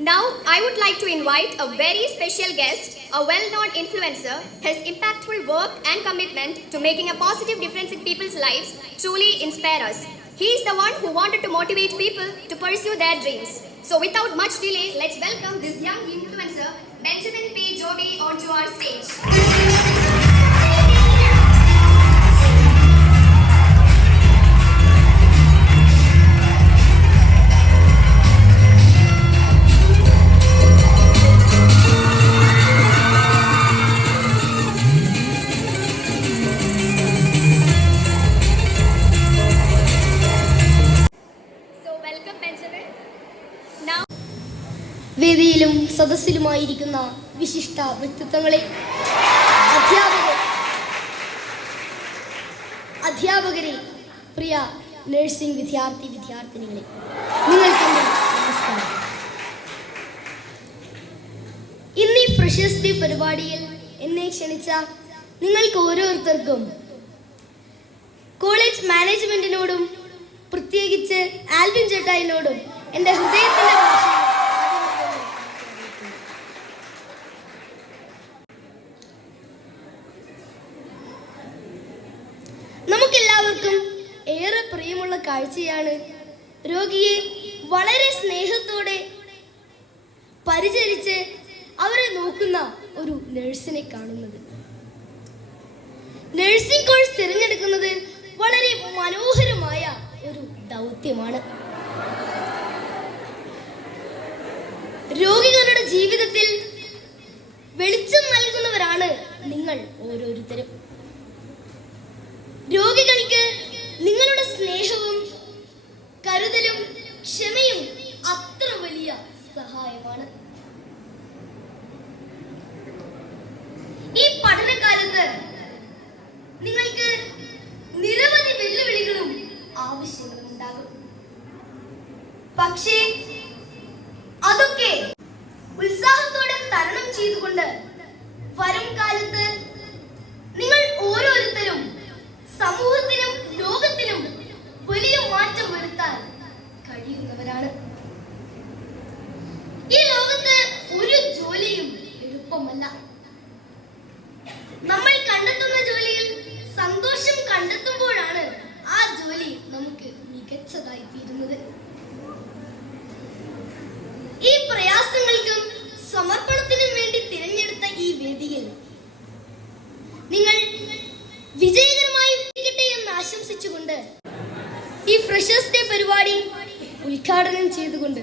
Now, I would like to invite a very special guest, a well-known influencer. His impactful work and commitment to making a positive difference in people's lives truly inspire us. He is the one who wanted to motivate people to pursue their dreams. So without much delay, let's welcome this young influencer, Benjamin P. Jovi, onto our stage. വേദിയിലും സദസ്സിലുമായിരിക്കുന്ന വിശിഷ്ട വ്യക്തിത്വങ്ങളെ, അധ്യാപകരെ, പ്രിയ nursing വിദ്യാർത്ഥിനികളെ, നിങ്ങൾക്കെന്റെ നമസ്കാരം. ഇന്ന് ഈ freshers day പരിപാടിയിൽ എന്നെ ക്ഷണിച്ച നിങ്ങൾക്ക് ഓരോരുത്തർക്കും കോളേജ് മാനേജ്മെന്റിനോടും പ്രത്യേകിച്ച് ആൽവിൻ ചേട്ടായിനോടും എൻ്റെ ഹൃദയത്തിന്റെ ഭാഷയിൽ നമുക്കെല്ലാവർക്കും ഏറെ പ്രിയമുള്ള കാഴ്ചയാണ് രോഗിയെ വളരെ സ്നേഹത്തോടെ പരിചരിച്ച് അവരെ നോക്കുന്ന ഒരു നഴ്സിനെ കാണുന്നത്. നഴ്സിംഗ് കോഴ്സ് തിരഞ്ഞെടുക്കുന്നത് വളരെ മനോഹരമായ ഒരു ദൗത്യമാണ്. രോഗികളുടെ ജീവിതത്തിൽ വെളിച്ചം നൽകുന്നവരാണ് നിങ്ങൾ ഓരോരുത്തരും. രോഗികൾക്ക് നിങ്ങളുടെ സ്നേഹവും കരുതലും ക്ഷമയും അത്ര വലിയ സഹായമാണ്. ഈ പഠനകാലത്ത് നിങ്ങൾക്ക് നിരവധി വെല്ലുവിളികളും ആവശ്യങ്ങളും ഉണ്ടാകും. പക്ഷേ അതൊക്കെ ഉത്സാഹത്തോടെ തരണം ചെയ്തുകൊണ്ട് വരും കാലത്ത് നിങ്ങൾ ഓരോരുത്തരും സമൂഹത്തിനും ലോകത്തിനും വലിയ മാറ്റം വരുത്താൻ കഴിയുന്നവരാണ്. ഈ ലോകത്ത് ഒരു ജോലിയും എളുപ്പമല്ല. നമ്മൾ കണ്ടെത്തുന്ന ജോലിയിൽ സന്തോഷം കണ്ടെത്തുമ്പോഴാണ് ആ ജോലി നമുക്ക് മികച്ചതായി തീരുന്നത്. ഈ പ്രയാസങ്ങൾക്കും സമർപ്പണത്തിനും വേണ്ടി തിരഞ്ഞെടുത്ത ഈ വേദിയിൽ നിങ്ങൾ വിജയകരമായി എന്ന് ആശംസിച്ചുകൊണ്ട് ഈ ഫ്രഷേഴ്സ് ഡേ പരിപാടി ഉദ്ഘാടനം ചെയ്തുകൊണ്ട്